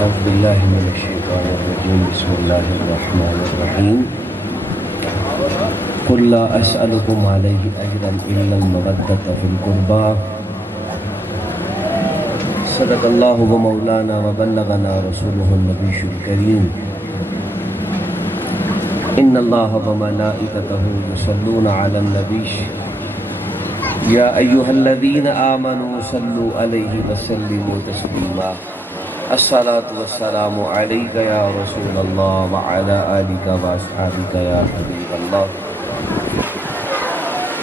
أعوذ بالله من الشيطان الرجيم بسم الله الرحمن الرحيم قل لا أسألكم عليه أجرا إلا المودة في القربى صدق الله ومولانا وبلغنا رسوله النبي الكريم إن الله وملائكته يصلون على النبي يا أيها الذين آمنوا صلوا عليه وسلموا تسليما الصلاة والسلام عليك يا رسول الله وعلى آلك وأصحابك يا حبيب الله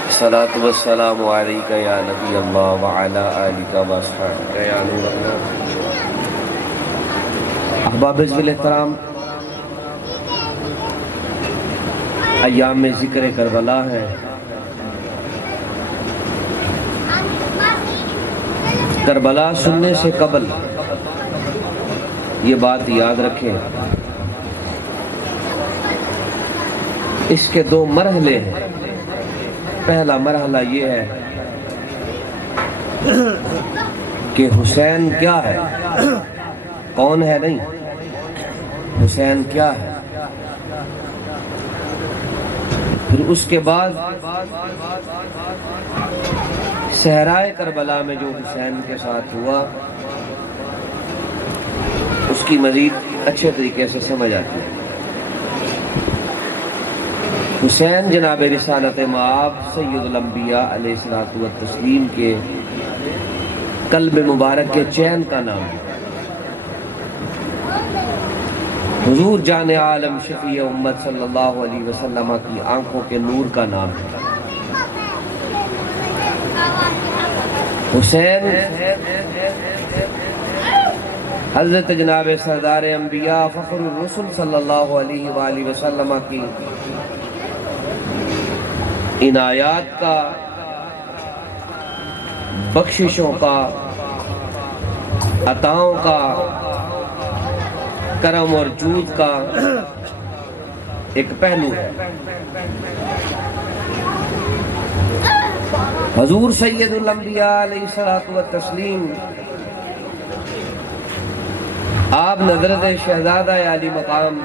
الصلاة والسلام عليك يا نبي الله وعلى آلك وأصحابك يا نور الله. احباب الاحترام، ایام میں ذکر کربلا ہے. کربلا سننے سے قبل یہ بات یاد رکھیں، اس کے دو مرحلے ہیں. پہلا مرحلہ یہ ہے کہ حسین کیا ہے، کون ہے نہیں، حسین کیا ہے. پھر اس کے بعد صحرائے کربلا میں جو حسین کے ساتھ ہوا اس کی مزید اچھے طریقے سے سمجھ آتی ہے. حسین جناب رسالت مآب سید الانبیاء علیہ الصلوۃ والتسلیم کے قلب مبارک کے چین کا نام ہے. حضور جان عالم شفیع امت صلی اللہ علیہ وسلم کی آنکھوں کے نور کا نام ہے. حسین حضرت جناب سردار انبیاء فخر الرسل صلی اللہ علیہ وآلہ وسلم کی عنایات کا، بخششوں کا، عطاؤں کا، کرم اور جود کا ایک پہلو ہے. حضور سید الانبیاء علیہ الصلوۃ والتسلیم آپ حضرت شہزادہ عالی مقام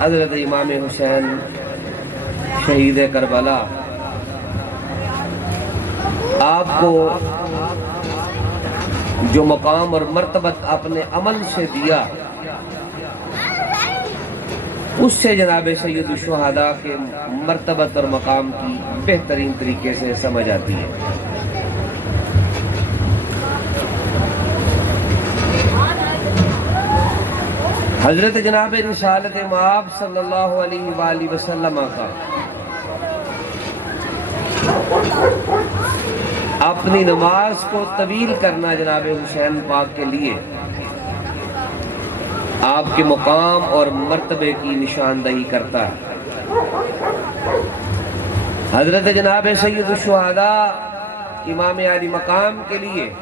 حضرت امام حسین شہید کربلا آپ کو جو مقام اور مرتبت اپنے عمل سے دیا اس سے جناب سید الشہداء کے مرتبت اور مقام کی بہترین طریقے سے سمجھ آتی ہے. حضرت جناب رسالت مآب صلی اللہ علیہ وآلہ وسلم کا اپنی نماز کو طویل کرنا جناب حسین پاک کے لیے آپ کے مقام اور مرتبے کی نشاندہی کرتا ہے. حضرت جناب سید الشہداء امام عالی مقام کے لیے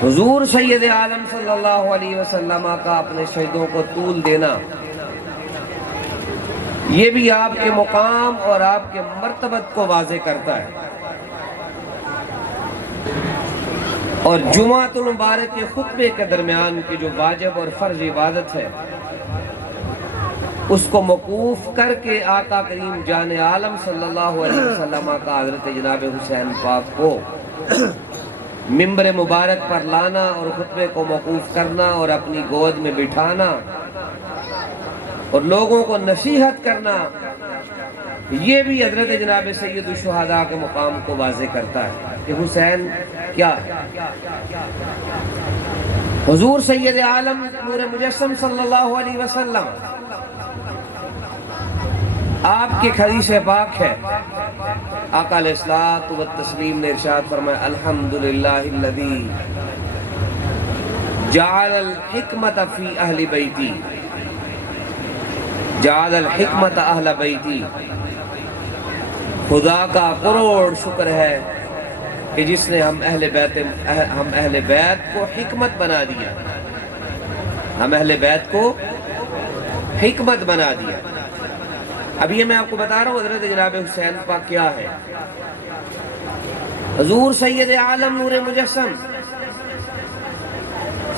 حضور سید عالم صلی اللہ علیہ وسلم کا اپنے شہیدوں کو طول دینا، یہ بھی آپ کے مقام اور آپ کے مرتبت کو واضح کرتا ہے. اور جمعۃ المبارک کے خطبے کے درمیان کی جو واجب اور فرض عبادت ہے اس کو موقوف کر کے آقا کریم جان عالم صلی اللہ علیہ وسلم کا حضرت جناب حسین پاک کو ممبر مبارک پر لانا اور خطبے کو موقوف کرنا اور اپنی گود میں بٹھانا اور لوگوں کو نصیحت کرنا، یہ بھی حضرت جناب سید الشہداء کے مقام کو واضح کرتا ہے کہ حسین کیا ہے. حضور سید عالم نور مجسم صلی اللہ علیہ وسلم آپ کی حدیث پاک ہے، آقا علیہ الصلوۃ والتسلیم نے ارشاد فرمایا الحمدللہ الذی جعل الحکمت فی اہل بیتی، جعل الحکمت اہل بیتی. خدا کا کروڑ شکر ہے کہ جس نے ہم اہل بیت کو حکمت بنا دیا، ہم اہل بیت کو حکمت بنا دیا. اب یہ میں آپ کو بتا رہا ہوں حضرت جناب حسین پاک کیا ہے. حضور سید عالم نور مجسم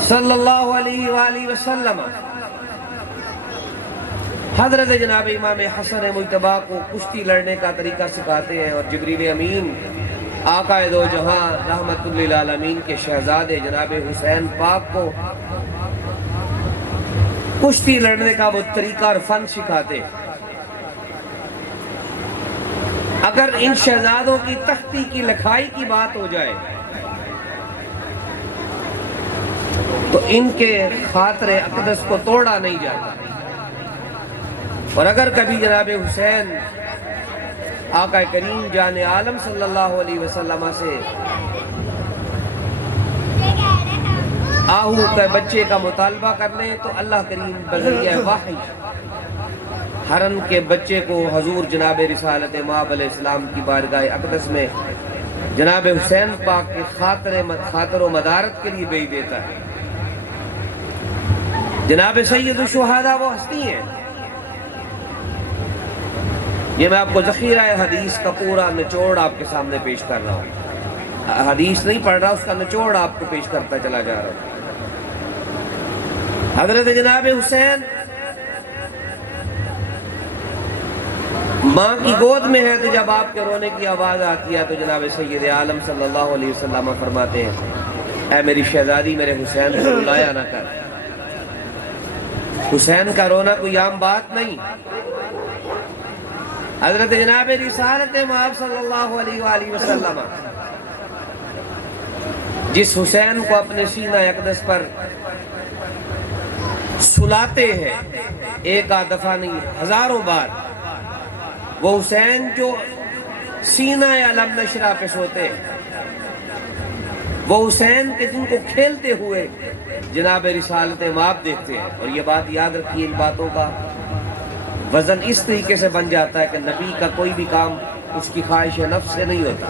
صلی اللہ علیہ وآلہ وسلم حضرت جناب امام حسن مجتبیٰ کو کشتی لڑنے کا طریقہ سکھاتے ہیں، اور جبریل امین آقا دو جہاں رحمت للعالمین کے شہزادے جناب حسین پاک کو کشتی لڑنے کا وہ طریقہ اور فن سکھاتے ہیں۔ اگر ان شہزادوں کی تختی کی لکھائی کی بات ہو جائے تو ان کے خاطر اقدس کو توڑا نہیں جاتا، اور اگر کبھی جناب حسین آقا کریم جان عالم صلی اللہ علیہ وسلم سے آہو کے بچے کا مطالبہ کر لیں تو اللہ کریم بذریعہ وحی ہرن کے بچے کو حضور جناب رسالت مآب علیہ السلام کی بارگاہ اقدس میں جناب حسین پاک کے خاطر و مدارت کے لیے بھیج دیتا ہے۔ جناب سید الشہداء وہ ہستی ہیں، یہ میں آپ کو ذخیرہ حدیث کا پورا نچوڑ آپ کے سامنے پیش کر رہا ہوں، حدیث نہیں پڑھ رہا، اس کا نچوڑ آپ کو پیش کرتا چلا جا رہا ہوں۔ حضرت جناب حسین ماں کی گود میں ہے تو جب آپ کے رونے کی آواز آتی ہے تو جناب سید عالم صلی اللہ علیہ وسلم فرماتے ہیں، اے میری شہزادی میرے حسین کو رلایا نہ کر۔ حسین کا رونا کوئی عام بات نہیں۔ حضرت جناب رسالت مآب صلی اللہ علیہ وآلہ وسلم جس حسین کو اپنے سینہ اقدس پر سلاتے ہیں، ایک آدھ دفعہ نہیں ہزاروں بار، وہ حسین جو سینہ علم نشرہ پہ سوتے ہیں، وہ حسین کے جن کو کھیلتے ہوئے جناب رسالت مآب دیکھتے ہیں۔ اور یہ بات یاد رکھیے، ان باتوں کا وزن اس طریقے سے بن جاتا ہے کہ نبی کا کوئی بھی کام اس کی خواہش نفس سے نہیں ہوتا،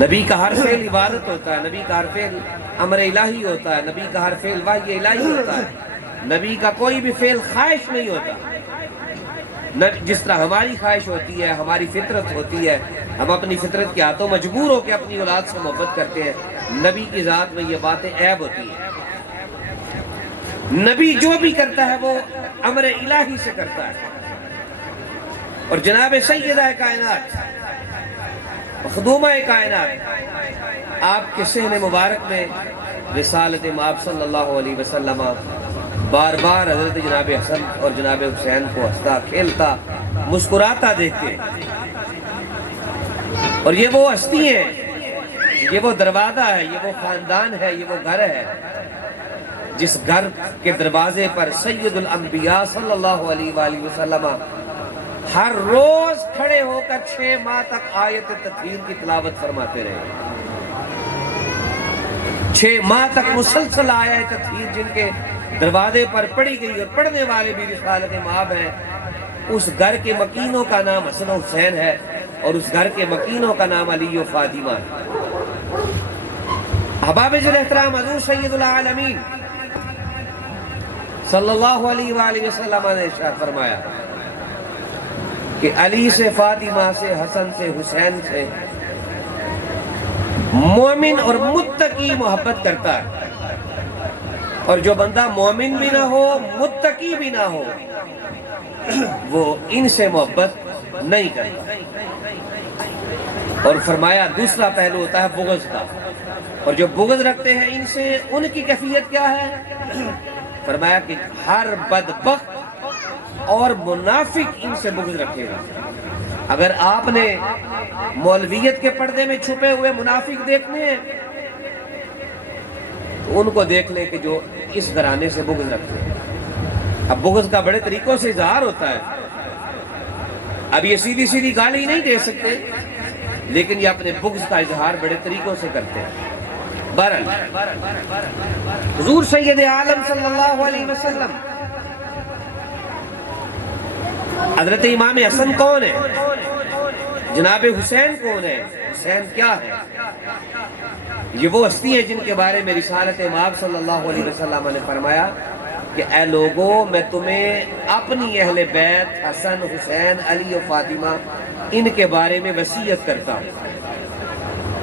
نبی کا ہر فعل عبادت ہوتا ہے، نبی کا ہر فعل امر الہی ہوتا ہے، نبی کا ہر فعل وحی الہی ہوتا ہے، نبی کا کوئی بھی فعل خواہش نہیں ہوتا۔ جس طرح ہماری خواہش ہوتی ہے، ہماری فطرت ہوتی ہے، ہم اپنی فطرت کے ہاتھوں مجبور ہو کے اپنی اولاد سے محبت کرتے ہیں، نبی کی ذات میں یہ باتیں عیب ہوتی ہیں۔ نبی جو بھی کرتا ہے وہ امر الہی سے کرتا ہے، اور جناب سیدہ کائنات مخدومہ کائنات آپ کے صحن مبارک میں رسالت مآب صلی اللہ علیہ وسلم بار بار حضرت جناب حسن اور جناب حسین کو ہنستا کھیلتا مسکراتا دیکھتے، اور یہ وہ ہستی ہیں، یہ وہ دروازہ ہے، یہ وہ خاندان ہے، یہ وہ گھر ہے جس گھر کے دروازے پر سید الانبیاء صلی اللہ علیہ وآلہ وسلم ہر روز کھڑے ہو کر 6 ماہ تک آیت تطہیر کی تلاوت فرماتے رہے۔ 6 ماہ تک مسلسل آیت تطہیر جن کے دروازے پر پڑھی گئی، اور پڑھنے والے بھی رسالت مآب ہیں۔ اس گھر کے مکینوں کا نام حسن و حسین ہے، اور اس گھر کے مکینوں کا نام علی و فاطمہ ہے۔ احباب احترام، حضور سید العالمین صلی اللہ علیہ وآلہ وسلم نے ارشاد فرمایا کہ علی سے، فاطمہ سے، حسن سے، حسین سے مومن اور متقی محبت کرتا ہے، اور جو بندہ مومن بھی نہ ہو، متقی بھی نہ ہو، وہ ان سے محبت نہیں کرتا۔ اور فرمایا دوسرا پہلو ہوتا ہے بغض کا، اور جو بغض رکھتے ہیں ان سے، ان کی کیفیت کیا ہے؟ فرمایا کہ ہر بدبخت اور منافق ان سے بغض رکھے گا۔ اگر آپ نے مولویت کے پردے میں چھپے ہوئے منافق دیکھنے ہیں تو ان کو دیکھ لیں کہ جو اس گھرانے سے بغض رکھتے ہیں۔ اب بغض کا بڑے طریقوں سے اظہار ہوتا ہے، اب یہ سیدھی سیدھی گالی نہیں دے سکتے، لیکن یہ اپنے بغض کا اظہار بڑے طریقوں سے کرتے ہیں۔ بہرحال حضور سید عالم صلی اللہ علیہ وسلم، حضرت امام حسن کون ہے؟ جناب حسین کون ہے؟ حسین کیا ہے؟ یہ وہ ہستی ہیں جن کے بارے میں رسالت مآب صلی اللہ علیہ وسلم نے فرمایا کہ اے لوگو، میں تمہیں اپنی اہل بیت حسن، حسین، علی و فاطمہ ان کے بارے میں وصیت کرتا ہوں۔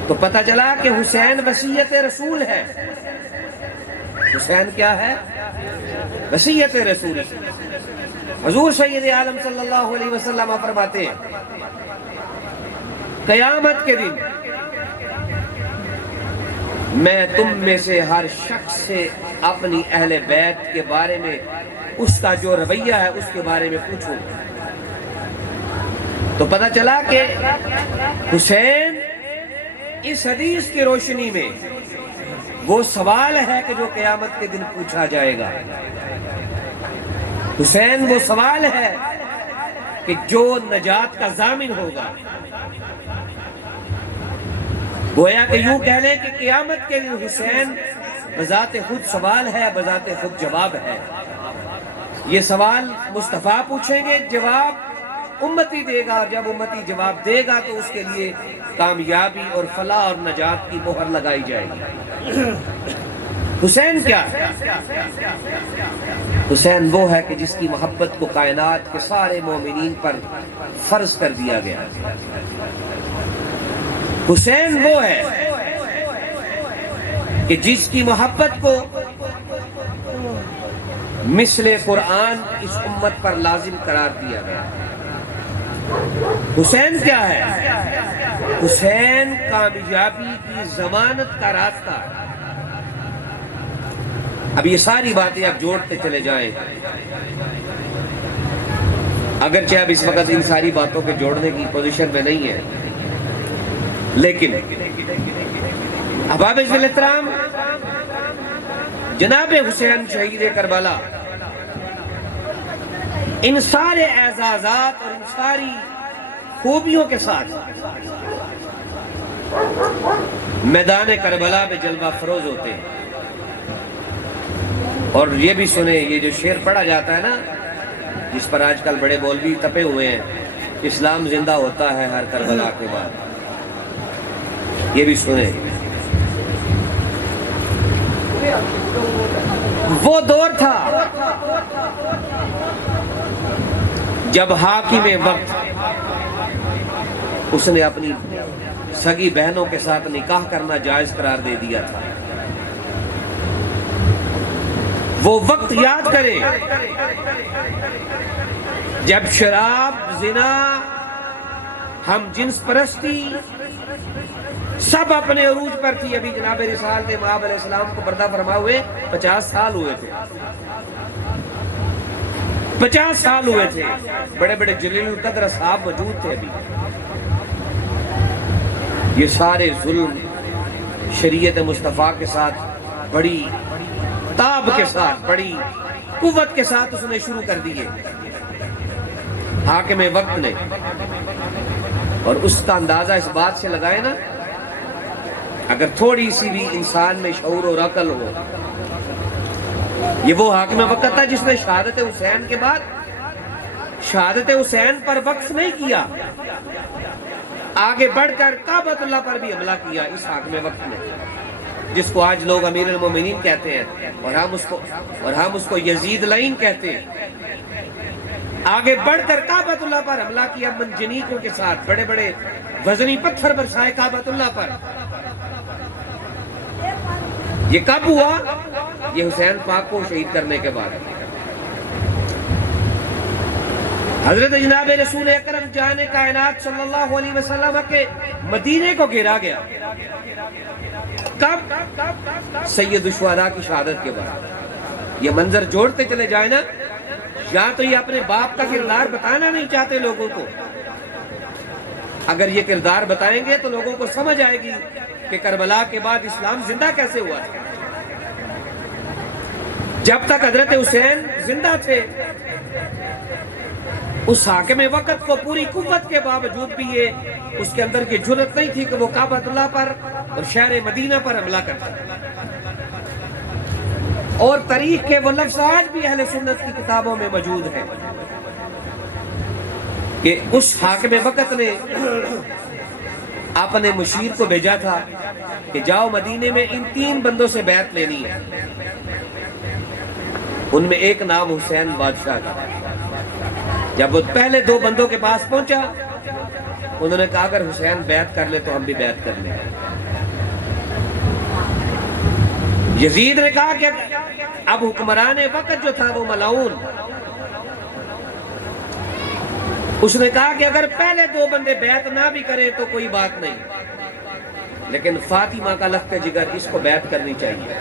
تو پتہ چلا کہ حسین وصیت رسول ہے، حسین کیا ہے؟ وصیت رسول۔ حضور سید عالم صلی اللہ علیہ وسلم فرماتے ہیں قیامت کے دن میں تم میں سے ہر شخص سے اپنی اہل بیت کے بارے میں اس کا جو رویہ ہے اس کے بارے میں پوچھوں۔ تو پتہ چلا کہ حسین اس حدیث کی روشنی میں وہ سوال ہے کہ جو قیامت کے دن پوچھا جائے گا۔ حسین وہ سوال ہے کہ جو نجات کا ضامن ہوگا۔ گویا کہ یوں کہہ لیں کہ قیامت کے دن حسین بذات خود سوال ہے، بذات خود جواب ہے۔ یہ سوال مصطفیٰ پوچھیں گے، جواب امتی دے گا، اور جب امتی جواب دے گا تو اس کے لیے کامیابی اور فلاح اور نجات کی مہر لگائی جائے گی۔ حسین کیا ہے؟ حسین وہ ہے کہ جس کی محبت کو کائنات کے سارے مومنین پر فرض کر دیا گیا۔ حسین وہ ہے کہ جس کی محبت کو مثل قرآن اس امت پر لازم قرار دیا گیا۔ حسین کیا ہے؟ حسین کامیابی کی ضمانت کا راستہ ہے۔ اب یہ ساری باتیں آپ جوڑتے چلے جائیں، اگرچہ اب اس وقت ان ساری باتوں کے جوڑنے کی پوزیشن میں نہیں ہے، لیکن احباب احترام، جناب حسین شہید کربلا ان سارے اعزازات اور ان ساری خوبیوں کے ساتھ میدان کربلا میں جلوہ فروز ہوتے ہیں۔ اور یہ بھی سنیں، یہ جو شعر پڑھا جاتا ہے نا، جس پر آج کل بڑے مولوی تپے ہوئے ہیں، اسلام زندہ ہوتا ہے ہر کربلا کے بعد، یہ بھی سنیں۔ وہ دور تھا جب حاکم وقت اس نے اپنی سگی بہنوں کے ساتھ نکاح کرنا جائز قرار دے دیا تھا۔ وہ وقت یاد کریں جب شراب، زنا، ہم جنس پرستی سب اپنے عروج پر تھی۔ ابھی جناب رسالت مآب علیہ السلام کو پردہ فرما ہوئے 50 سال ہوئے تھے، 50 سال ہوئے تھے، بڑے بڑے جلیل القدر اصحاب موجود تھے۔ ابھی یہ سارے ظلم شریعت مصطفیٰ کے ساتھ بڑی تاب کے ساتھ، بڑی قوت کے ساتھ اس نے شروع کر دیے حاکم وقت نے۔ اور اس کا اندازہ اس بات سے لگائے نا، اگر تھوڑی سی بھی انسان میں شعور اور عقل ہو، یہ وہ حاکم وقت تھا جس نے شہادت حسین کے بعد شہادت حسین پر وقف نہیں کیا، آگے بڑھ کر کعبۃ اللہ پر بھی حملہ کیا اس حاکم وقت نے، جس کو آج لوگ امیر المومنین کہتے ہیں، اور ہم اس کو یزید لعین کہتے ہیں۔ آگے بڑھ کر کعبۃ اللہ پر حملہ کیا منجنیقوں کے ساتھ، بڑے بڑے وزنی پتھر برسائے کعبۃ اللہ پر۔ یہ کب ہوا؟ یہ حسین پاک کو شہید کرنے کے بعد۔ حضرت جناب رسول اکرم جان کائنات صلی اللہ علیہ وسلم کے مدینے کو گھیرا گیا۔ کب؟ سید الشہداء کی شہادت کے بعد۔ یہ منظر جوڑتے چلے جائیں نا، یا تو یہ اپنے باپ کا کردار بتانا نہیں چاہتے لوگوں کو، اگر یہ کردار بتائیں گے تو لوگوں کو سمجھ آئے گی کہ کربلا کے بعد اسلام زندہ کیسے ہوا ہے۔ جب تک حضرت حسین زندہ تھے، اس حاکم وقت کو پوری قوت کے باوجود بھی یہ اس کے اندر کی جرأت نہیں تھی کہ وہ کعبۃ اللہ پر اور شہر مدینہ پر حملہ کرتا۔ اور تاریخ کے وہ لفظ آج بھی اہل سنت کی کتابوں میں موجود ہیں کہ اس حاکم وقت نے اپنے مشیر کو بھیجا تھا کہ جاؤ مدینے میں ان 3 بندوں سے بیعت لینی ہے۔ ان میں ایک نام حسین بادشاہ کا۔ جب وہ پہلے 2 بندوں کے پاس پہنچا، انہوں نے کہا اگر حسین بیعت کر لے تو ہم بھی بیعت کر لیں۔ یزید نے کہا کہ اب حکمران وقت جو تھا وہ ملعون، اس نے کہا کہ اگر پہلے 2 بندے بیعت نہ بھی کریں تو کوئی بات نہیں، لیکن فاطمہ کا لخت جگر اس کو بیعت کرنی چاہیے،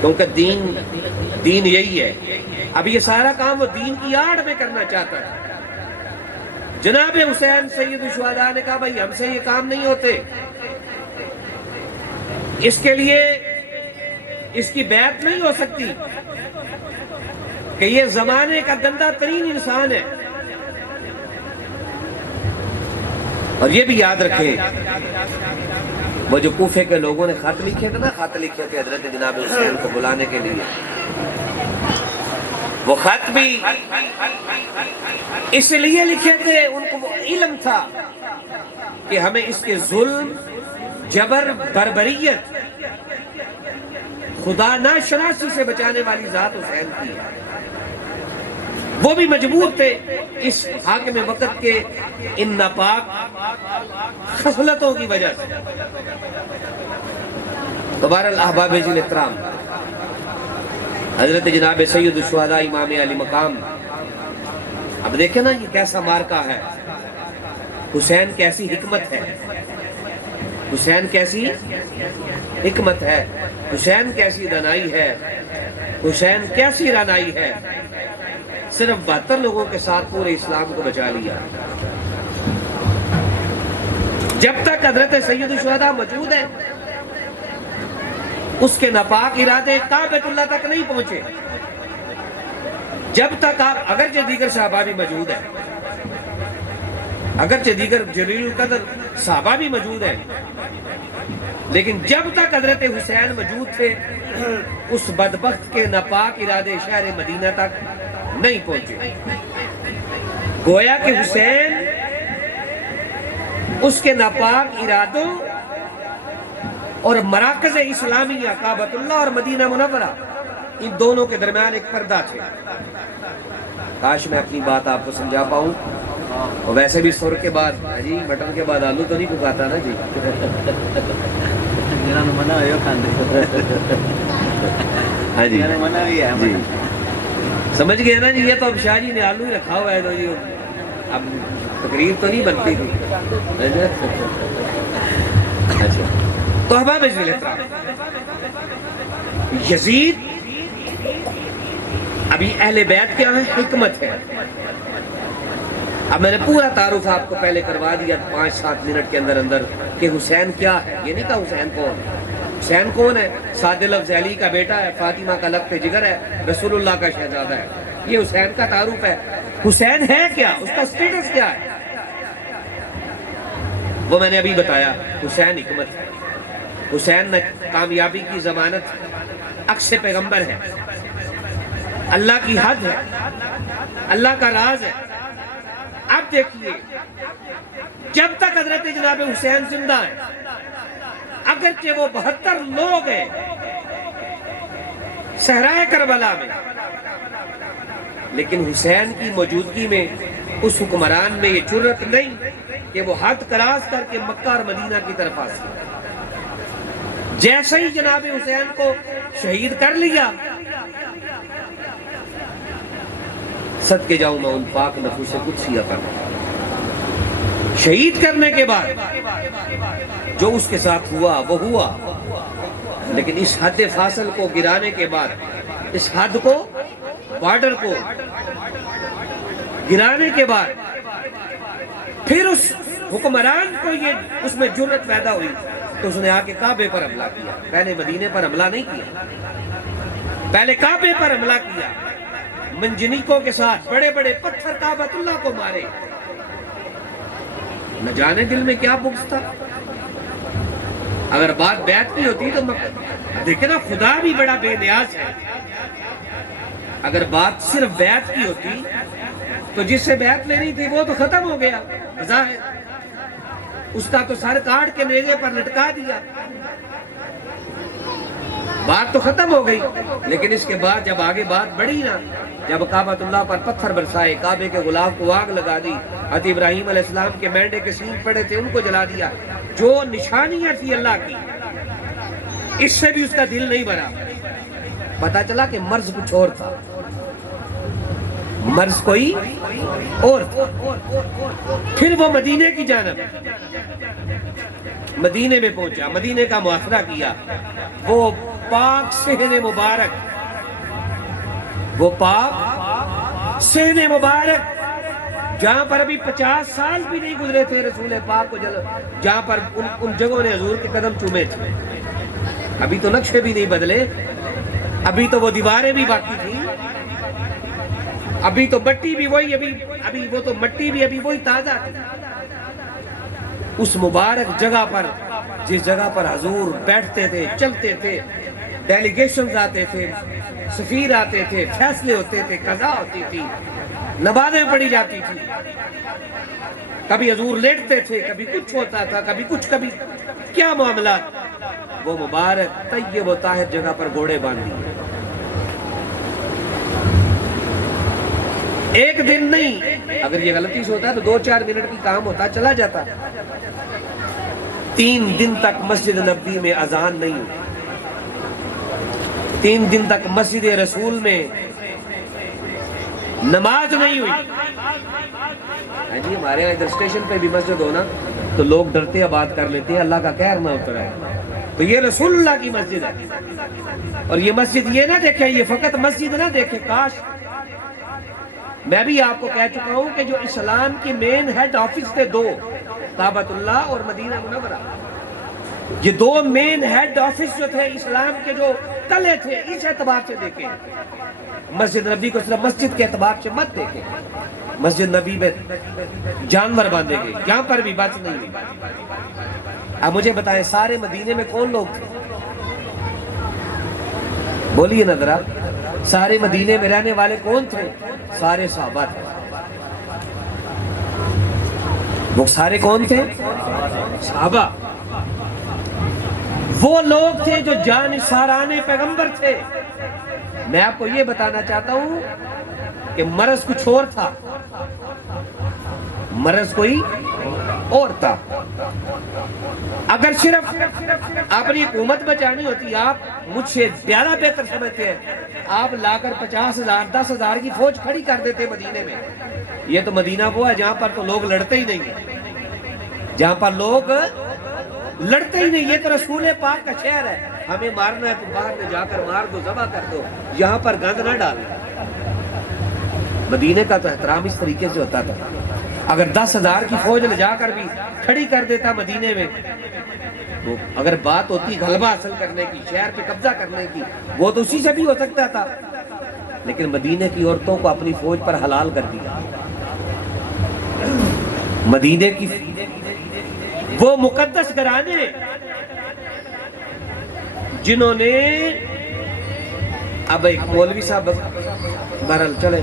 کیونکہ دین یہی ہے۔ اب یہ سارا کام وہ دین کی آڑ میں کرنا چاہتا ہے۔ جناب حسین سید الشہداء نے کہا بھائی ہم سے یہ کام نہیں ہوتے، اس کے لیے اس کی بیعت نہیں ہو سکتی کہ یہ زمانے کا گندہ ترین انسان ہے۔ اور یہ بھی یاد رکھیں، وہ جو کوفے کے لوگوں نے خط لکھے تھے نا، خط لکھے تھے حضرت جناب حسین کو بلانے کے لیے، وہ خط بھی اس لیے لکھے تھے، ان کو وہ علم تھا کہ ہمیں اس کے ظلم، جبر، بربریت، خدا ناشناسی سے بچانے والی ذات حسین کی ہے۔ وہ بھی مجبور تھے اس حاکم وقت کے ان ناپاک خصلتوں کی وجہ سے۔ بہرحال احباب ذی احترام، حضرت جناب سید الشہداء امام علی مقام، اب دیکھیں نا یہ کیسا مارکا ہے، حسین کیسی حکمت ہے، حسین کیسی حکمت ہے، حسین کیسی دانائی ہے، حسین کیسی رانائی ہے، صرف 72 لوگوں کے ساتھ پورے اسلام کو بچا لیا۔ جب تک حضرت سید الشہداء موجود ہے اس کے ناپاک ارادے کعبۃ اللہ تک نہیں پہنچے۔ جب تک آپ، اگرچہ دیگر صحابہ بھی موجود ہیں، اگرچہ دیگر جلیل القدر صحابہ بھی موجود ہیں، لیکن جب تک حضرت حسین موجود تھے اس بدبخت کے ناپاک ارادے شہر مدینہ تک نہیں پہنچے۔ گویا کہ حسین اس کے ناپاک ارادوں اور مراکز اسلامیہ کعبۃ اللہ اور مدینہ منورہ، ان دونوں کے درمیان ایک پردہ تھے۔ کاش میں اپنی بات آپ کو سمجھا پاؤں، اور ویسے بھی سر کے بعد جی مٹن کے بعد آلو تو نہیں پکاتا نا جی۔ ہاں جی جی سمجھ گئے نا جی، یہ تو اب شاہ جی نے آلو ہی رکھا ہوا ہے تو یہ اب تقریر تو نہیں بنتی تھی۔ اچھا تو احباب ذی احترام، یزید ابھی اہل بیت کیا ہے، حکمت ہے۔ اب میں نے پورا تعارف آپ کو پہلے کروا دیا 5-7 منٹ کے اندر اندر کہ حسین کیا ہے۔ یہ نہیں کہا حسین کون، حسین کون ہے؟ سعد لفظ علی کا بیٹا ہے، فاطمہ کا لخت جگر ہے، رسول اللہ کا شہزادہ ہے۔ یہ حسین کا تعارف ہے۔ حسین ہے کیا، اس کا سٹیٹس کیا ہے، وہ میں نے ابھی بتایا۔ حسین حکمت ہے، حسین کامیابی کی ضمانت، عکس پیغمبر ہے، اللہ کی حد ہے، اللہ کا راز ہے۔ اب دیکھیے، جب تک حضرت جناب حسین زندہ ہے، اگرچہ وہ 72 لوگ ہیں صحرائے کربلا میں، لیکن حسین کی موجودگی میں اس حکمران میں یہ جرأت نہیں کہ وہ حد کراز کر کے مکہ اور مدینہ کی طرف آسے۔ جیسے ہی جناب حسین کو شہید کر لیا، صدقے جاؤں میں ان پاک نفوس قدسیہ پر، شہید کرنے کے بعد جو اس کے ساتھ ہوا وہ ہوا، لیکن اس حد فاصل کو گرانے کے بعد، اس حد کو، بارڈر کو گرانے کے بعد، پھر اس حکمران کو یہ اس میں جرأت پیدا ہوئی تو اس نے آ کے کعبے پر حملہ کیا۔ پہلے مدینے پر حملہ نہیں کیا، پہلے کعبے پر حملہ کیا، منجنیکوں کے ساتھ بڑے بڑے پتھر کعبۃ اللہ کو مارے۔ نہ جانے دل میں کیا بغض تھا۔ اگر بات بیعت کی ہوتی تو دیکھیں نا، خدا بھی بڑا بے نیاز ہے۔ اگر بات صرف بیعت کی ہوتی تو جس سے بیعت لینی تھی وہ تو ختم ہو گیا، ظاہر اس کا تو سر کاٹ کے نیزے پر لٹکا دیا، بات تو ختم ہو گئی۔ لیکن اس کے بعد جب آگے بات بڑھی نا، جب کعبۃ اللہ پر پتھر برسائے، کعبے کے غلاف کو آگ لگا دی، حضرت ابراہیم علیہ السلام کے مینڈے کے سینگ پڑے تھے ان کو جلا دیا، جو نشانیاں تھی اللہ کی اس سے بھی اس کا دل نہیں بھرا. پتا چلا کہ مرض کچھ اور تھا، مرض کوئی اور تھا. پھر وہ مدینے کی جانب، مدینے میں پہنچا، مدینے کا محاصرہ کیا. وہ پاک صحن مبارک، وہ پاک صحن مبارک جہاں پر ابھی 50 سال بھی نہیں گزرے تھے رسول پاک کو جہاں پر ان جگہوں نے حضور کے قدم چومے تھے. ابھی تو نقشے بھی نہیں بدلے، ابھی تو وہ دیواریں بھی باقی تھیں، ابھی تو مٹی بھی وہی، ابھی وہ تو مٹی بھی ابھی وہی تازہ تھی. اس مبارک جگہ پر، جس جگہ پر حضور بیٹھتے تھے، چلتے تھے، ڈیلیگیشنز آتے تھے، سفیر آتے تھے، فیصلے ہوتے تھے، قضا ہوتی تھی، نمازیں پڑھی جاتی تھی. کبھی حضور لیٹتے تھے، کبھی کچھ ہوتا تھا، کبھی کچھ، کبھی کیا معاملات. وہ مبارک طیب و طاہر جگہ پر گھوڑے باندھ دیے. ایک دن نہیں، اگر یہ غلطی سے ہوتا ہے تو 2-4 منٹ کی کام ہوتا، چلا جاتا. 3 دن تک مسجد نبوی میں اذان نہیں ہوئی. 3 دن تک مسجد رسول میں نماز نہیں ہوئی. جی ہمارے یہاں ادھر اسٹیشن پہ بھی مسجد ہونا تو لوگ ڈرتے ہیں، بات کر لیتے ہیں اللہ کا قہر نہ اترا ہے. تو یہ رسول اللہ کی مسجد ہے، اور یہ مسجد یہ نہ دیکھیں، یہ فقط مسجد نہ دیکھیں. کاش میں بھی آپ کو کہہ چکا ہوں کہ جو اسلام کی مین ہیڈ آفس تھے 2، کعبۃ اللہ اور مدینہ منورہ، یہ 2 مین ہیڈ آفس جو تھے اسلام کے، جو تلے تھے، اس اعتبار سے دیکھیں. مسجد نبی کو صرف مسجد کے اعتبار سے مت دیکھیں. مسجد نبی میں جانور باندھے گئے، یہاں پر بھی بات نہیں ہوئی. اب مجھے بتائیں سارے مدینے میں کون لوگ تھے؟ بولیے نا ذرا، سارے مدینے میں رہنے والے کون تھے؟ سارے صحابہ تھے. وہ سارے کون تھے؟ صحابہ. وہ لوگ تھے جو جانثاران پیغمبر تھے. میں آپ کو یہ بتانا چاہتا ہوں کہ مرض کچھ اور تھا، مرض کوئی اور تھا. اگر صرف اپنی حکومت بچانی ہوتی، آپ مجھ سے زیادہ بہتر سمجھتے ہیں، آپ لا کر 50,000 10,000 کی فوج کھڑی کر دیتے مدینے میں. یہ تو مدینہ وہ ہے جہاں پر تو لوگ لڑتے ہی نہیں ہیں، جہاں پر لوگ لڑتے ہی نہیں. یہ تو رسول پاک کا شہر ہے، ہمیں مارنا ہے تو باہر میں جا کر مار دو، ذبح کر دو، یہاں پر گند نہ ڈالنا. مدینے کا تو احترام اس طریقے سے ہوتا تھا. اگر 10,000 کی فوج لے جا کر بھی کھڑی کر دیتا مدینے میں، تو اگر بات ہوتی غلبہ حاصل کرنے کی، شہر پہ قبضہ کرنے کی، وہ تو اسی سے بھی ہو سکتا تھا. لیکن مدینے کی عورتوں کو اپنی فوج پر حلال کر دیا. مدینے کی وہ مقدس گھرانے جنہوں نے، اب ایک مولوی صاحب بہرحال چلے،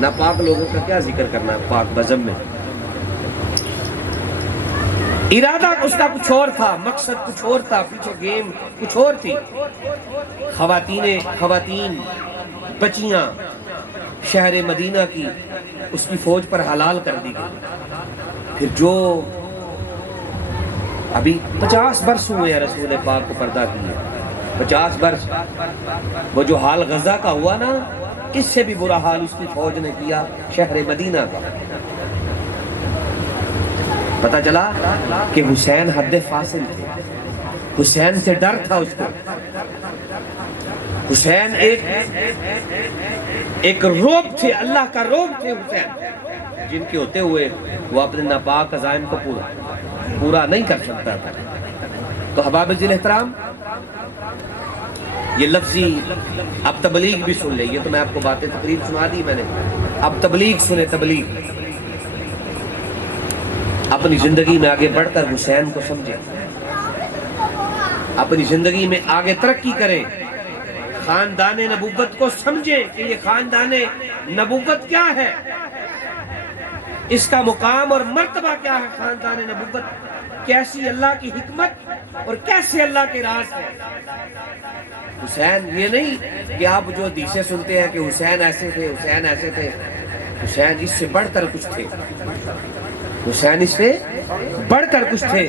ناپاک لوگوں کا کیا ذکر کرنا ہے پاک بزم میں. ارادہ اس کا کچھ اور تھا، مقصد کچھ اور تھا، پیچھے گیم کچھ اور تھی. خواتین بچیاں شہر مدینہ کی اس کی فوج پر حلال کر دی گئی. پھر جو ابھی 50 برس ہوئے ہیں رسول پاک کو پردہ کیے، 50 برس. وہ جو حال غزہ کا ہوا نا، اس سے بھی برا حال اس کی فوج نے کیا شہر مدینہ کا. پتہ چلا کہ حسین حد فاصل تھے، حسین سے ڈر تھا اس کو. حسین ایک روب تھے، اللہ کا روب تھے حسین، جن کے ہوتے ہوئے وہ اپنے ناپاک عزائم کو پورا نہیں کر سکتا تھا. تو احباب ذی الاحترام، یہ لفظی اب تبلیغ بھی سن لے. یہ تو میں آپ کو باتیں تقریب سنا دی میں نے، اب تبلیغ سنیں. تبلیغ اپنی زندگی میں آگے بڑھ کر حسین کو سمجھیں، اپنی زندگی میں آگے ترقی کریں، خاندان نبوت کو سمجھیں کہ یہ خاندان نبوت کیا ہے، اس کا مقام اور مرتبہ کیا ہے. خاندان نبوت کیسی اللہ کی حکمت اور کیسے اللہ کے راز ہے. حسین یہ نہیں کہ آپ جو حدیثیں سنتے ہیں کہ حسین ایسے تھے، حسین ایسے تھے. حسین اس سے بڑھ کر کچھ تھے، حسین اس سے بڑھ کر کچھ تھے.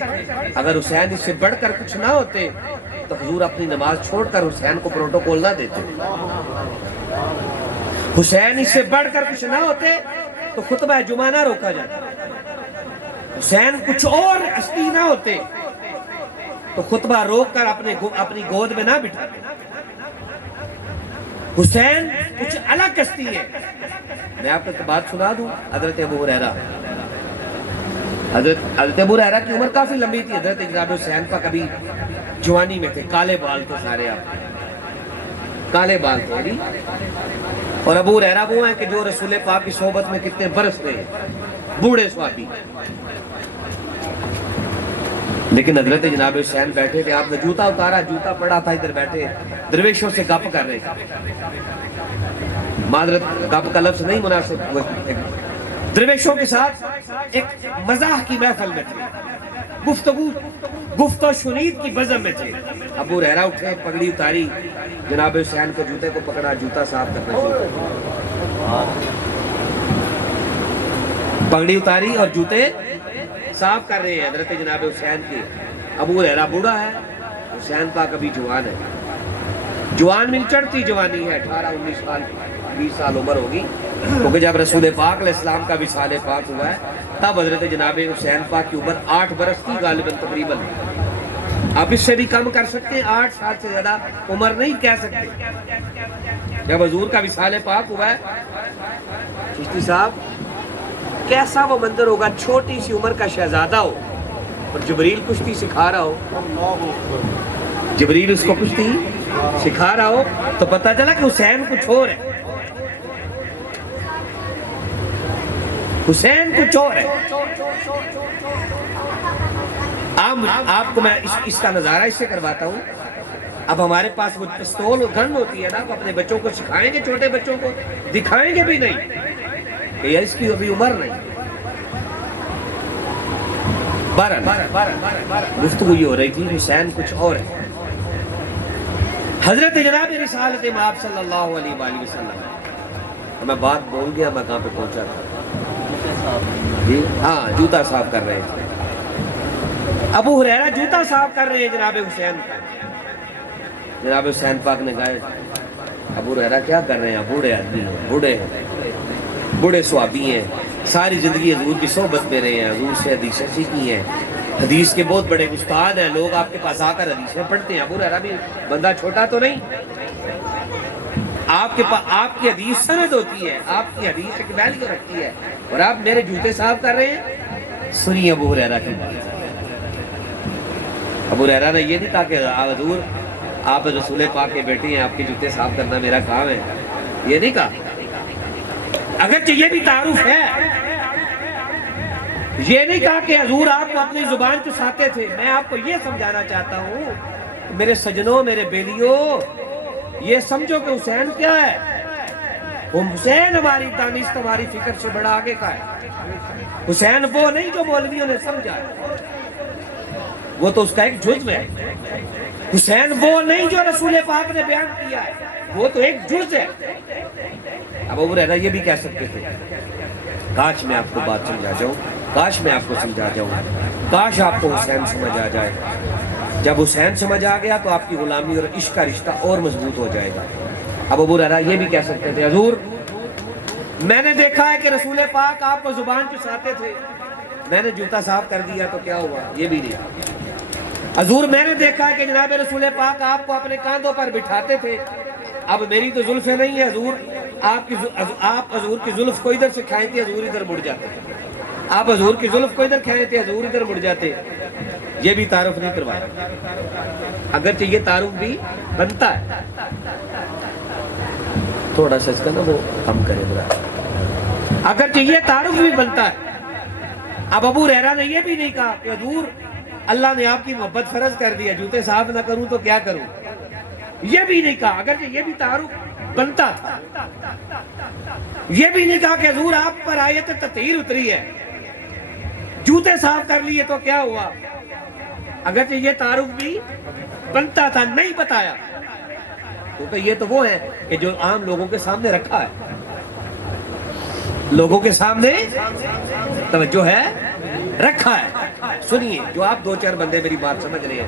اگر حسین اس سے بڑھ کر کچھ نہ ہوتے تو حضور اپنی نماز چھوڑ کر حسین کو پروٹوکول نہ دیتے. حسین اس سے بڑھ کر کچھ نہ ہوتے تو خطبہ جمعہ نہ روکا جاتا. حسین کچھ اور ہستی نہ ہوتے تو خطبہ روک کر اپنی گود میں نہ بٹھاتے. حسین کچھ الگ ہستی ہے. میں آپ کو ایک بات سنا دوں. حضرت ابو ہریرہ کی عمر کافی لمبی تھی. حضرت جناب حسین کا کبھی جوانی میں تھے, کالے بال تھے سارے, آپ کالے بال تھے. اور ابو ہریرہ وہ ہیں کہ جو رسول پاک کی صحبت میں کتنے برس رہے ہیں, بوڑھے صحابی. لیکن حضرت جناب حسین بیٹھے تھے, آپ نے جوتا اتارا, جوتا پڑا تھا, ادھر بیٹھے درویشوں سے گپ کر رہے تھے. معذرت, گپ کا لفظ نہیں مناسب, درویشوں کے ساتھ ایک مزاح کی محفل میں تھے, گفتگو شنید کی بزم میں تھے. ابو ہریرہ اٹھے, پگڑی اتاری, جناب حسین کے جوتے کو پکڑا, جوتا صاف کرنا شروع, پگڑی اتاری اور جوتے صاف کر رہے ہیں حضرت جناب حسین کے. ابو ہریرہ بوڑھا ہے, حسین پاک ابھی جوان ہے. جوان میں چڑھتی جوانی ہے, 18-19 سال 20 سال عمر ہوگی, کیونکہ جب رسول پاک علیہ السلام کا وصال پاک ہوا ہے تب حضرت جناب حسین پاک کی عمر 8 برس تھی غالباً, تقریباً. آپ اس سے بھی کم کر سکتے ہیں, 8 سال سے زیادہ عمر نہیں کہہ سکتے. جب حضور کا وصال پاک ہوا ہے, چشتی صاحب کیسا وہ منظر ہوگا, چھوٹی سی عمر کا شہزادہ ہو اور جبریل کشتی سکھا رہا ہو, جبریل اس کو کشتی سکھا رہا ہو, تو پتہ چلا کہ حسین کچھ اور ہے, حسین کچھ اور ہے. آپ کو میں اس کا نظارہ اس سے کرواتا ہوں. اب ہمارے پاس وہ پستول اور گن ہوتی ہے نا, آپ اپنے بچوں کو سکھائیں گے, چھوٹے بچوں کو دکھائیں گے بھی نہیں کہ یہ اس کی ابھی عمر نہیں. گفتگو یہ ہو رہی تھی, حسین کچھ اور ہے. حضرت جناب رسالت مآب صلی اللہ علیہ وآلہ وسلم, میں بات بول گیا, میں کہاں پہ پہنچا تھا جی, ہاں جوتا صاف کر رہے تھے. ابو ہریرہ جوتا صاف کر رہے ہیں جناب حسین کا. جناب حسین پاک نے کہا, ابو ہریرہ کیا کر رہے ہیں, بوڑھے آدمی ہیں, بوڑھے صحابی ہیں, ساری زندگی حضور کی صحبت میں رہے ہیں, حضور سے حدیثیں سیکھی ہیں, حدیث کے بہت بڑے استاد ہیں, لوگ آپ کے پاس آ کر حدیثیں پڑھتے ہیں. ابو ہریرہ بھی بندہ چھوٹا تو نہیں, آپ کی حدیث سند ہوتی ہے, آپ کی حدیث ایک ویلیو رکھتی ہے, اور آپ میرے جوتے صاف کر رہے ہیں. سنیے ابو ہریرہ کی بات. ابو ہریرہ نے یہ نہیں کہا کہ حضور آپ رسول پاک کے بیٹے ہیں, آپ کے جوتے صاف کرنا میرا کام ہے, یہ نہیں کہا. اگرچہ یہ بھی تعارف ہے, یہ نہیں کہا کہ حضور آپ کو اپنی زبان چساتے تھے. میں آپ کو یہ سمجھانا چاہتا ہوں, میرے سجنوں, میرے بیلیوں, یہ سمجھو کہ حسین کیا ہے. حسین ہماری دانست, ہماری فکر سے بڑا آگے کا ہے. حسین وہ نہیں جو مولویوں نے سمجھا, وہ تو اس کا ایک جزو ہے. حسین وہ نہیں جو رسول پاک نے بیان کیا ہے, وہ تو ایک جز ہے. اب ابو ہریرہ یہ بھی کہہ سکتے تھے, کاش میں آپ کو بات سمجھا جاؤں, کاش میں آپ کو سمجھا جاؤں, کاش آپ کو حسین سمجھ آ جائے. جب حسین سمجھ آ گیا تو آپ کی غلامی اور عشق کا رشتہ اور مضبوط ہو جائے گا. اب ابو ہریرہ یہ بھی کہہ سکتے تھے, حضور میں نے دیکھا ہے کہ رسول پاک آپ کو زبان چساتے تھے, میں نے جوتا صاف کر دیا تو کیا ہوا, یہ بھی نہیں. حضور میں نے دیکھا ہے کہ جناب رسول پاک آپ کو اپنے کاندھوں پر بٹھاتے تھے, اب میری تو زلفیں نہیں ہے حضور, آپ حضور کی زلف کو ادھر سے کھائیں تھے, حضور ادھر مڑ جاتے. آپ حضور کی زلف کو ادھر کھائیں تھے, حضور ادھر مڑ جاتے. یہ بھی تعارف نہیں کروایا, اگرچہ یہ تعارف بھی بنتا ہے. تھوڑا سا اس کا نا وہ کم کرے برا, اگرچہ یہ تعارف بھی بنتا ہے. اب ابو ہریرہ نے یہ بھی نہیں کہا کہ حضور اللہ نے آپ کی محبت فرض کر دیا, جوتے صاف نہ کروں تو کیا کروں, یہ بھی نہیں کہا, اگرچہ یہ بھی تعارف بنتا تھا. یہ بھی نہیں کہا کہ حضور آپ پر آیت تطہیر اتری ہے, جوتے صاف کر لیے تو کیا ہوا, اگرچہ یہ تعارف بھی بنتا تھا. نہیں بتایا, کیونکہ یہ تو وہ ہے کہ جو عام لوگوں کے سامنے رکھا ہے, لوگوں کے سامنے توجہ ہے رکھا ہے. سنیے, جو آپ 2-4 بندے میری بات سمجھ رہے ہیں,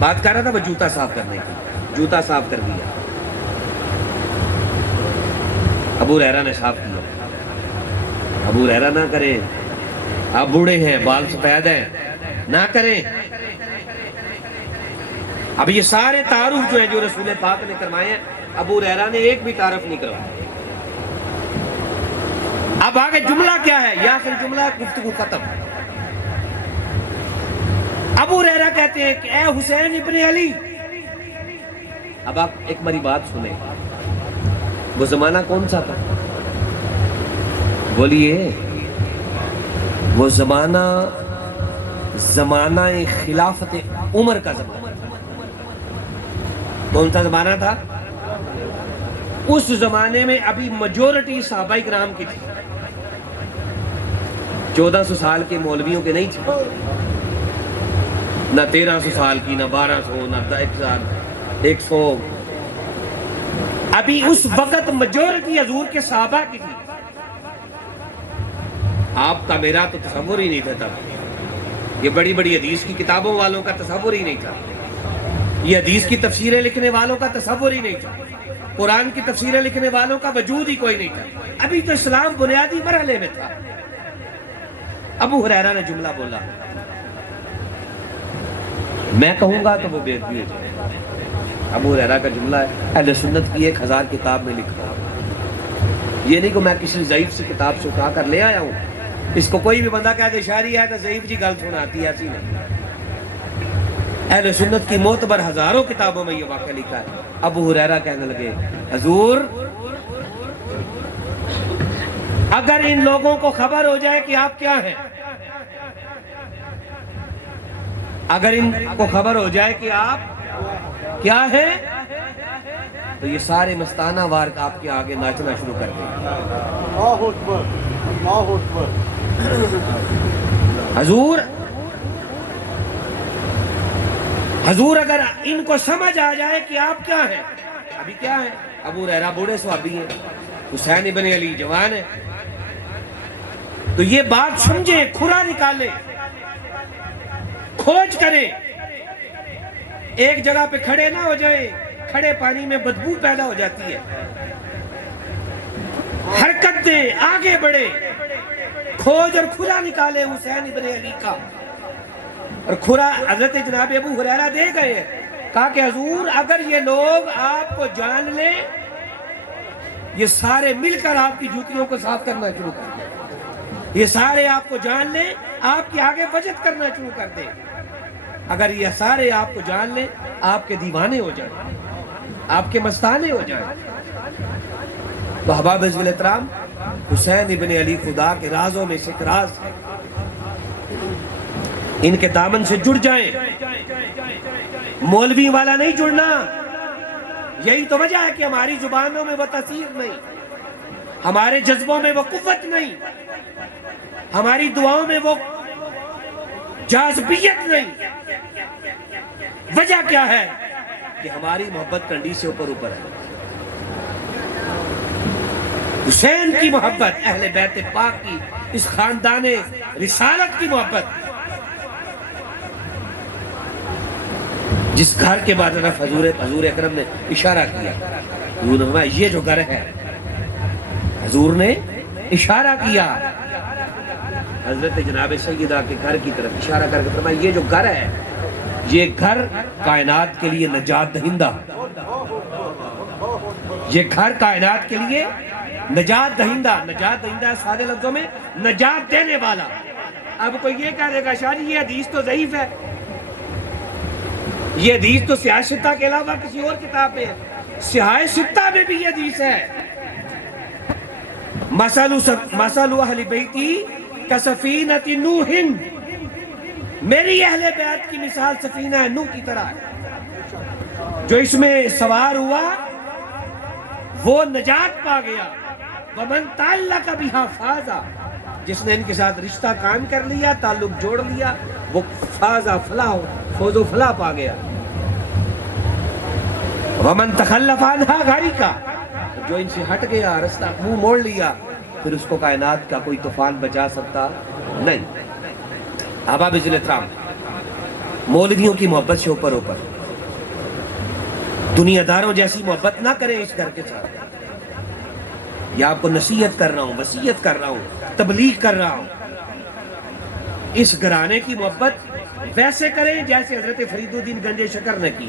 بات کر رہا تھا وہ جوتا صاف کرنے کی، جوتا صاف کر دیا، ابو ہریرہ نے صاف کیا۔ ابو ہریرہ نہ کریں، آپ بوڑھے ہیں، بال سفید ہیں، نہ کریں۔ اب یہ سارے تعارف جو ہیں جو رسول پاک نے کروائے ہیں، ابو ہریرہ نے ایک بھی تعارف نہیں کروایا۔ اب آگے جملہ کیا ہے؟ یا آخر جملہ گفتگو ختم۔ ابو ہریرہ کہتے ہیں کہ اے حسین ابن علی، اب آپ ایک بڑی بات سنیں، وہ زمانہ کون سا تھا؟ بولیے، وہ زمانہ خلافت عمر کا زمانہ۔ کون سا زمانہ تھا؟ اس زمانے میں ابھی میجورٹی صحابہ کرام کی تھی، 1400 سال کے مولویوں کے نہیں تھے، نہ 1300 سال کی، نہ 1200، نہ 100۔ ابھی اس وقت میجورٹی حضور کے صحابہ کی تھی۔ آپ کا میرا تو تصور ہی نہیں تھا تب، یہ بڑی بڑی حدیث کی کتابوں والوں کا تصور ہی نہیں تھا، یہ حدیث کی تفسیریں لکھنے والوں کا تصور ہی نہیں تھا، قرآن کی تفسیریں لکھنے والوں کا وجود ہی کوئی نہیں تھا۔ ابھی تو اسلام بنیادی مرحلے میں تھا۔ ابو ہریرہ نے جملہ بولا، میں کہوں گا تو وہ بے ادبی ہو جائے۔ ابو ہریرہ کا جملہ ہے، اہل سنت کی 1000 کتاب میں لکھا۔ یہ نہیں کہ میں کسی ضعیف سے کتاب سے اٹھا کر لے آیا ہوں۔ اس کو کوئی بھی بندہ کہہ دے شاعری ہے تو ضعیف جی غلط ہونا آتی ہے، ایسی نہیں۔ اہل سنت کی معتبر ہزاروں کتابوں میں یہ واقعہ لکھا ہے۔ ابو ہریرہ کہنے لگے، حضور اگر ان لوگوں کو خبر ہو جائے کہ آپ کیا ہیں، اگر ان کو خبر ہو جائے کہ آپ کیا ہیں، تو یہ سارے مستانہ وار آپ کے آگے ناچنا شروع کر دیں۔ اللہ اکبر، اللہ اکبر۔ حضور اگر ان کو سمجھ آ جائے کہ آپ کیا ہیں، ابھی کیا ہیں؟ ابو ہریرہ بوڑھے صحابی ہیں، حسین ابن علی جوان ہے، تو یہ بات سمجھیں، کھرا نکالیں، کھوج کریں، ایک جگہ پہ کھڑے نہ ہو جائیں، کھڑے پانی میں بدبو پیدا ہو جاتی ہے۔ حرکت دیں، آگے بڑھے، کھوج اور کھرا نکالے حسین ابن علی کا۔ اور کھرا حضرت جناب ابو ہریرہ دے گئے، کہا کہ حضور اگر یہ لوگ آپ کو جان لیں، یہ سارے مل کر آپ کی جوتیوں کو صاف کرنا شروع کر دیں، یہ سارے آپ کو جان لیں، آپ کے آگے بجت کرنا شروع کر دیں۔ اگر یہ سارے آپ کو جان لیں، آپ کے دیوانے ہو جائیں، آپ کے مستانے ہو جائیں۔ تو احباب عزیز الاحترام، حسین ابن علی خدا کے رازوں میں سے ایک راز ہے، ان کے دامن سے جڑ جائیں، مولوی والا نہیں جڑنا۔ یہی تو وجہ ہے کہ ہماری زبانوں میں وہ تاثیر نہیں، ہمارے جذبوں میں وہ قوت نہیں، ہماری دعاؤں میں وہ جاذبیت نہیں۔ وجہ کیا ہے؟ کہ ہماری محبت کنڈی سے اوپر اوپر ہے۔ حسین کی محبت، اہل بیت پاک کی، اس خاندان رسالت کی محبت، جس گھر کے بعد حضور اکرم نے اشارہ کیا، حضور نے فرمایا یہ جو گھر ہے، حضور نے اشارہ کیا حضرت جناب سیدہ کے گھر کی طرف، اشارہ کر کے فرمایا یہ جو گھر ہے، یہ گھر کائنات کے لیے نجات دہندہ، یہ گھر کائنات کے لیے نجات دہندہ، نجات دہندہ سادے لفظوں میں نجات دینے والا۔ اب کوئی یہ کہہ دے گا شاہ جی یہ حدیث تو ضعیف ہے، یہ حدیث تو سیاہ ستہ کے علاوہ کسی اور کتاب میں ہے، سیاہ ستہ میں بھی یہ حدیث ہے، مثل اہل بیتی کسفینۃ نوح، میری اہل بیت کی مثال سفینہ نوح کی طرح ہے، جو اس میں سوار ہوا وہ نجات پا گیا، ومن تعلق بہا فاز، جس نے ان کے ساتھ رشتہ قائم کر لیا، تعلق جوڑ لیا، وہ فاز فلاح، فوز و فلاح پا گیا، ومن تخلف عنہا غرقا، جو ان سے ہٹ گیا، رستہ منہ موڑ لیا، پھر اس کو کائنات کا کوئی طوفان بچا سکتا نہیں۔ احباب عزیز الاحترام، مولویوں کی محبت سے اوپر اوپر دنیا داروں جیسی محبت نہ کریں اس گھر کے ساتھ. یہ آپ کو نصیحت کر رہا ہوں, وصیت کر رہا ہوں, تبلیغ کر رہا ہوں. اس گھرانے کی محبت ویسے کریں جیسے حضرت فرید الدین گنج شکر نے کی,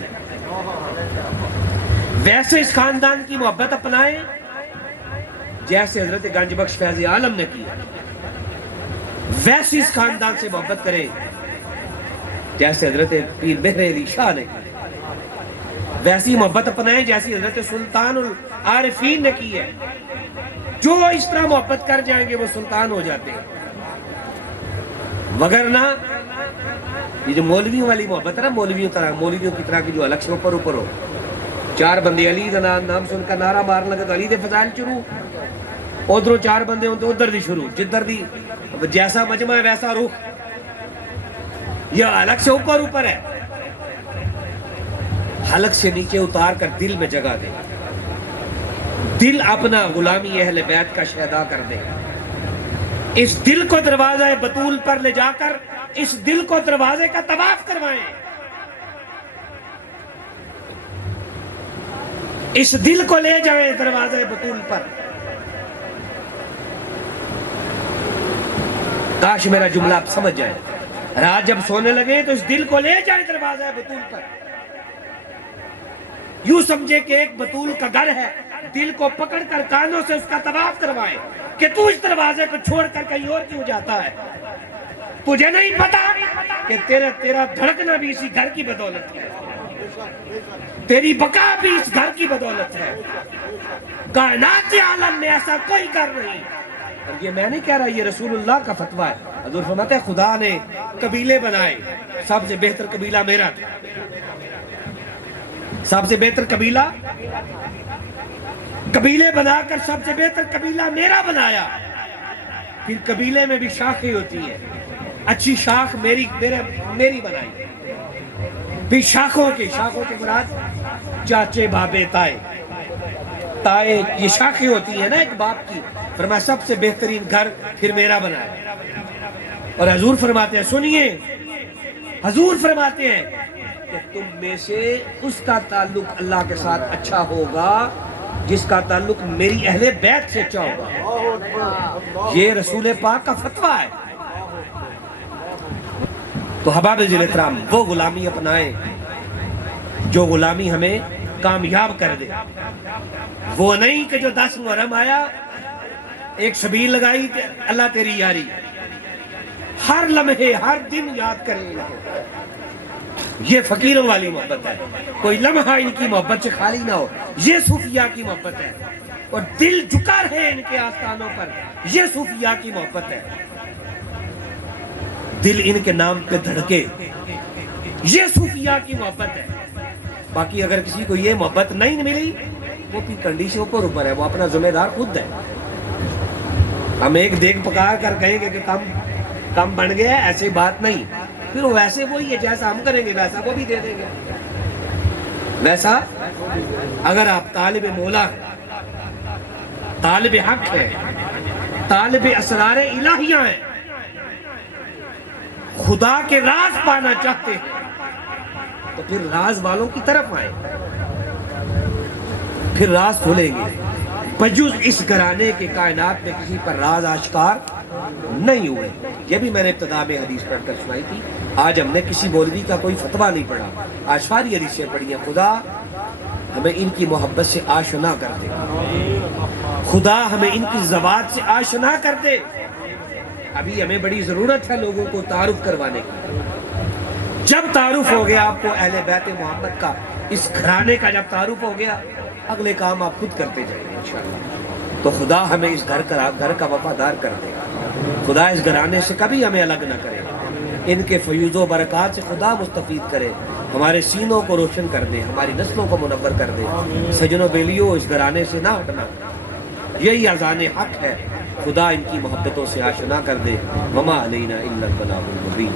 ویسے اس خاندان کی محبت اپنائیں جیسے حضرت گنج بخش فیض عالم نے کی, ویسے اس خاندان سے محبت کریں جیسے حضرت پیر بہر علی شاہ نے کی, ویسی محبت اپنائیں جیسی حضرت سلطان العارفین نے کی ہے. جو اس طرح محبت کر جائیں گے وہ سلطان ہو جاتے ہیں. وگرنہ یہ جو مولویوں والی محبت ہے نا, مولویوں کی طرح کی جو الگ سے اوپر ہو, 4 بندے علی کا نام سے ان کا نعرہ مار لگے تو علی دے فضائل شروع, ادھروں 4 بندے ہوں تو ادھر دی شروع, جدھر دی جیسا مجمع ہے ویسا روح. یہ الگ سے اوپر ہے, حلق سے نیچے اتار کر دل میں جگہ دے, دل اپنا غلامی اہل بیت کا شہدا کر دے. اس دل کو دروازہ بطول پر لے جا کر اس دل کو دروازے کا طواف کروائیں. اس دل کو لے جائیں دروازے بطول پر. کاش میرا جملہ آپ سمجھ جائیں. رات جب سونے لگے تو اس دل کو لے جائیں دروازہ بطول پر. یوں سمجھے کہ ایک بطول کا گھر ہے, دل کو پکڑ کر کانوں سے اس کا طواف کروائیں کہ تو اس دروازے کو چھوڑ کر کہیں اور کیوں جاتا ہے. تجھے نہیں پتا کہ تیرا دھڑکنا بھی اسی گھر کی بدولت ہے, تیری بقا بھی اس گھر کی بدولت ہے. کائنات عالم میں ایسا کوئی گھر نہیں. اور یہ میں نہیں کہہ رہا, یہ رسول اللہ کا فتویٰ ہے. حضور فرماتے ہیں خدا نے قبیلے بنائے, سب سے بہتر قبیلہ میرا تھا. سب سے بہتر قبیلے بنا کر سب سے بہتر قبیلہ میرا بنایا. پھر قبیلے میں بھی شاخیں ہوتی ہیں, اچھی شاخ میری بنائی. پھر شاخوں کے مراد چاچے بابے تائے یہ شاخیں ہوتی ہیں نا ایک باپ کی. فرمایا سب سے بہترین گھر پھر میرا بنایا. اور حضور فرماتے ہیں, سنیے, حضور فرماتے ہیں کہ تم میں سے اس کا تعلق اللہ کے ساتھ اچھا ہوگا جس کا تعلق میری اہل بیت سے اچھا ہوگا. یہ رسول پاک کا فتویٰ ہے. تو احباب ذی احترام, وہ غلامی اپنائیں جو غلامی ہمیں کامیاب کر دے. وہ نہیں کہ جو 10 محرم آیا ایک شبیل لگائی اللہ تیری یاری, ہر لمحے ہر دن یاد کریں. یہ فقیروں والی محبت ہے. کوئی لمحہ ان کی محبت سے خالی نہ ہو. یہ صوفیاء کی محبت ہے. اور دل جھکا رہے ان کے آستانوں پر, یہ صوفیاء کی محبت ہے. دل ان کے نام پہ دھڑکے, یہ صوفیاء کی محبت ہے. باقی اگر کسی کو یہ محبت نہیں ملی وہ پھر کنڈیشن اوپر ہے, وہ اپنا ذمہ دار خود ہے. ہم ایک دیکھ پکار کر کہیں گے کہ کم بن گیا ہے, ایسی بات نہیں. پھر ویسے وہی ہے, جیسا ہم کریں گے ویسا وہ بھی دے دیں گے. ویسا اگر آپ طالب مولا ہیں, طالب حق ہے, طالب اسرار الہیہ ہیں, خدا کے راز پانا چاہتے ہیں تو پھر راز والوں کی طرف آئیں, پھر راز کھولیں گے. بجز اس گھرانے کے کائنات میں کسی پر راز آشکار نہیں ہوئے. یہ بھی میں نے ابتدا میں حدیث پڑھ کر سنائی تھی. آج ہم نے کسی مولوی کا کوئی فتویٰ نہیں پڑھا, آج ساری حدیثیں پڑھی ہیں. خدا ہمیں ان کی محبت سے آشنا کر دے, خدا ہمیں ان کی زوات سے آشنا کر دے. ابھی ہمیں بڑی ضرورت ہے لوگوں کو تعارف کروانے کی. جب تعارف ہو گیا آپ کو اہل بیت محمد کا, اس گھرانے کا جب تعارف ہو گیا, اگلے کام آپ خود کرتے جائیں گے انشاءاللہ. تو خدا ہمیں اس گھر کا وفادار کر دے. خدا اس گھرانے سے کبھی ہمیں الگ نہ کرے. ان کے فیوز و برکات سے خدا مستفید کرے, ہمارے سینوں کو روشن کر دے, ہماری نسلوں کو منور کر دے. سجنوں بیلیوں, اس گھرانے سے نہ ہٹنا, یہی اذان حق ہے. خدا ان کی محبتوں سے آشنا کر دے. وما علینا الا البلاغ المبین.